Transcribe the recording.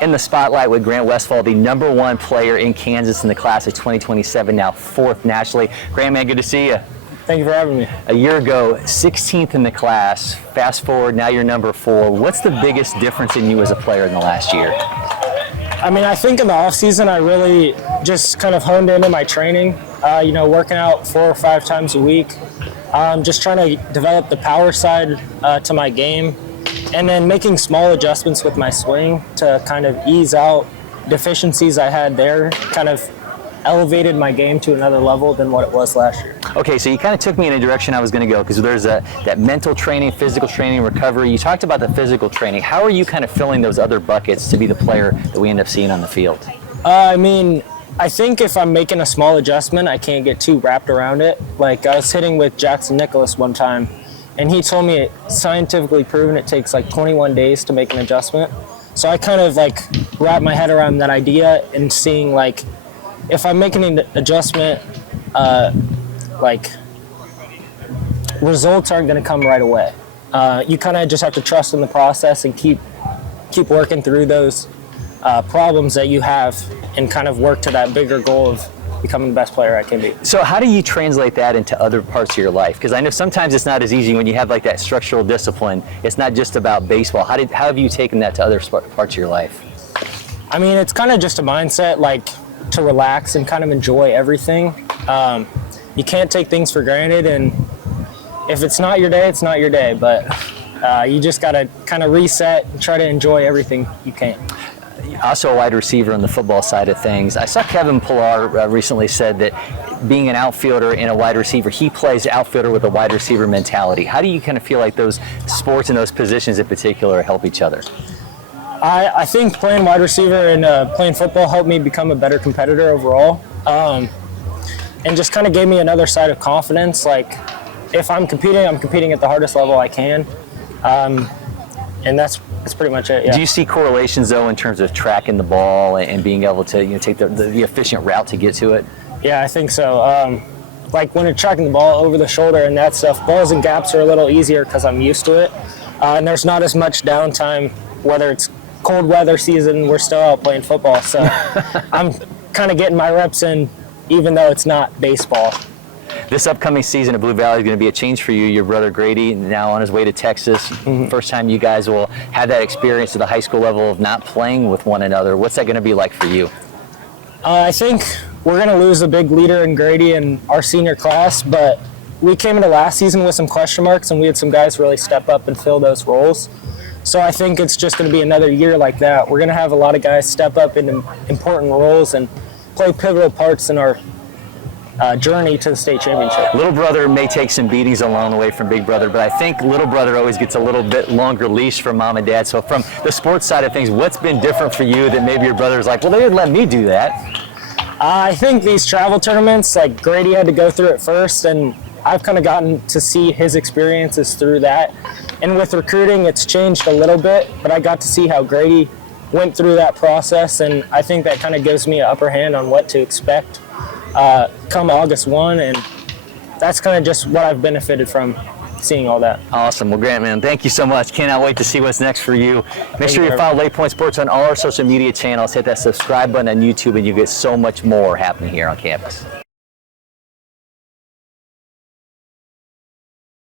in the spotlight with Grant Westphal, the #1 player in Kansas in the class of 2027, now 4th nationally. Grant, man, good to see you. Thank you for having me. A year ago, 16th in the class. Fast forward, now you're #4. What's the biggest difference in you as a player in the last year? I mean, I think in the off season, I really just kind of honed into my training. Working out 4 or 5 times a week. Just trying to develop the power side to my game, and then making small adjustments with my swing to kind of ease out deficiencies I had there. Kind of elevated my game to another level than what it was last year. Okay, so you kind of took me in a direction I was going to go, because there's that mental training, physical training, recovery. You talked about the physical training. How are you kind of filling those other buckets to be the player that we end up seeing on the field? I think if I'm making a small adjustment, I can't get too wrapped around it. Like, I was hitting with Jackson Nicholas one time, and he told me it's scientifically proven it takes like 21 days to make an adjustment. So I kind of like wrap my head around that idea and seeing like, if I'm making an adjustment, results aren't going to come right away. You kind of just have to trust in the process and keep working through those problems that you have, and kind of work to that bigger goal of becoming the best player I can be. So how do you translate that into other parts of your life? Because I know sometimes it's not as easy when you have like that structural discipline. It's not just about baseball. How have you taken that to other parts of your life? I mean, it's kind of just a mindset, like, to relax and kind of enjoy everything. You can't take things for granted, and if it's not your day, it's not your day. But you just got to kind of reset and try to enjoy everything you can. Also a wide receiver on the football side of things. I saw Kevin Pillar recently said that being an outfielder and a wide receiver, he plays outfielder with a wide receiver mentality. How do you kind of feel like those sports and those positions in particular help each other? I think playing wide receiver and playing football helped me become a better competitor overall, and just kind of gave me another side of confidence. Like, if I'm competing at the hardest level I can, and that's pretty much it. Yeah. Do you see correlations though in terms of tracking the ball and being able to take the efficient route to get to it? Yeah, I think so. Like when you're tracking the ball over the shoulder and that stuff, balls and gaps are a little easier because I'm used to it, and there's not as much downtime. Whether it's cold weather season, we're still out playing football, so I'm kind of getting my reps in, even though it's not baseball. This upcoming season at Blue Valley is going to be a change for you. Your brother Grady now on his way to Texas. Mm-hmm. First time you guys will have that experience at the high school level of not playing with one another. What's that going to be like for you? I think we're going to lose a big leader in Grady in our senior class, but we came into last season with some question marks, and we had some guys really step up and fill those roles. So I think it's just going to be another year like that. We're going to have a lot of guys step up into important roles and play pivotal parts in our journey to the state championship. Little brother may take some beatings along the way from big brother, but I think little brother always gets a little bit longer leash from mom and dad. So from the sports side of things, what's been different for you that maybe your brother's like, well, they didn't let me do that? I think these travel tournaments, like Grady had to go through it first, and I've kind of gotten to see his experiences through that. And with recruiting, it's changed a little bit, but I got to see how Grady went through that process, and I think that kind of gives me an upper hand on what to expect come August 1, and that's kind of just what I've benefited from seeing all that. Awesome. Well, Grant, man, thank you so much. Cannot wait to see what's next for you. Make sure you follow LakePoint Sports on all our social media channels. Hit that subscribe button on YouTube, and you get so much more happening here on campus.